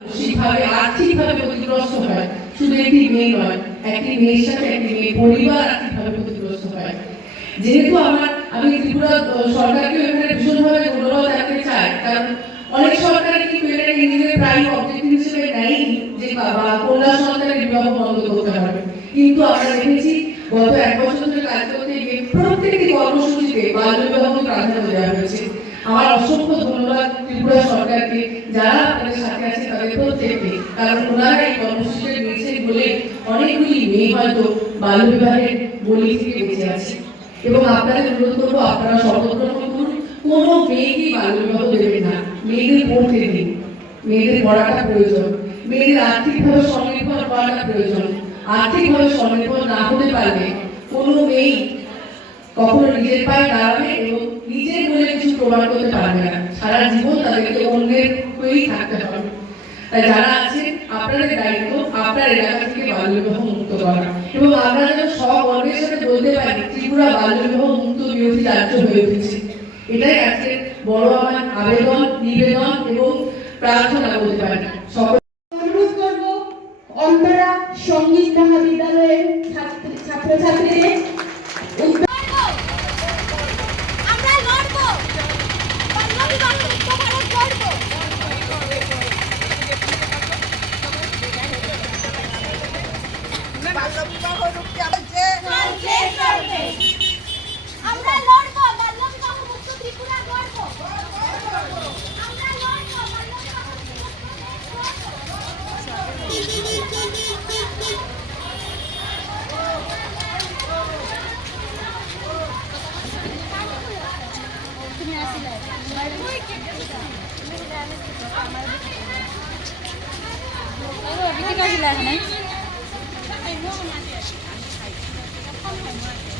আর্থিকভাবে ক্ষতিগ্রস্ত হয়। শুধু একটি মেয়ে নয় একটি মেয়ের সাথে একটি মেয়ে পরিবার আর্থিকভাবে ক্ষতিগ্রস্ত হয়। যেহেতু আমার আমি ত্রিপুরা আহ, সরকারকে এখানে ভীষণভাবে ধন্যবাদ জানাতে চাই কারণ অনেক সরকার কিন্তু এটাকে নিজেদের প্রায় অবজেক্টিভ হিসেবে নেয়নি যে বাবা কন্যা সন্তানের বিবাহ বন্ধ করতে হবে। কিন্তু আমরা দেখেছি গত এক বছর ধরে কাজ করতে গিয়ে প্রত্যেকটি কর্মসূচিতে বাল্য বিবাহকে প্রাধান্য দেওয়া হয়েছে। আমার অসংখ্য ধন্যবাদ ত্রিপুরা সরকারকে যারা আপনাদের প্রত্যেককে কারণ ওনারা এই কর্মসূচিটা নিয়েছেন বলে অনেকগুলি মেয়ে হয়তো বাল্য বিবাহের বলি থেকে বেঁচে আছে। এবং আপনাদের অনুরোধ করব, আপনারা শপথ গ্রহণ করুন। কোনো মেয়েকে বাল্য বিবাহ দেবেন না। মেয়েদের পড়তে দিন। মেয়েদের পড়াটা প্রয়োজন। মেয়েদের আর্থিকভাবে স্বনির্ভর করাটা প্রয়োজন। আর্থিকভাবে স্বনির্ভর না হতে পারলে কোনো মেয়ে কখনো নিজের পায়ে দাঁড়াবে এবং নিজের বলে কিছু প্রমাণ করতে পারবে না। সারা জীবন তাদেরকে অন্যের হয়েই থাকতে হবে। তাই যারা আছেন আপনাদের দায়িত্ব, আপনার এলাকা থেকে বাল্যবিবাহ মুক্ত করা। এবং আমরা যেন সগর্বের সাথে বলতে পারি, ত্রিপুরা বাল্যবিবাহ মুক্ত বিরোধী রাজ্য হয়ে উঠেছে। এটাই আজকে বড় আমার আবেদন, নিবেদন এবং প্রার্থনা বলতে পারি। সকল অনুরোধ অন্তরা সংগীত মহাবিদ্যালয়ের ছাত্র ছাত্রছাত্রীদের উদ্যোগ আমরা লড়বো বাল্যবিবাহ মুক্ত ভারত লড়বো বাল্যবিবাহ রুখতে চলছে আমরা লড়বো বাল্যবিবাহ মুক্ত ত্রিপুরা গড়বো আমরা লড়বো বাল্যবিবাহ তুমি আসিলে আমার 今年的济南的彩信，个分红的。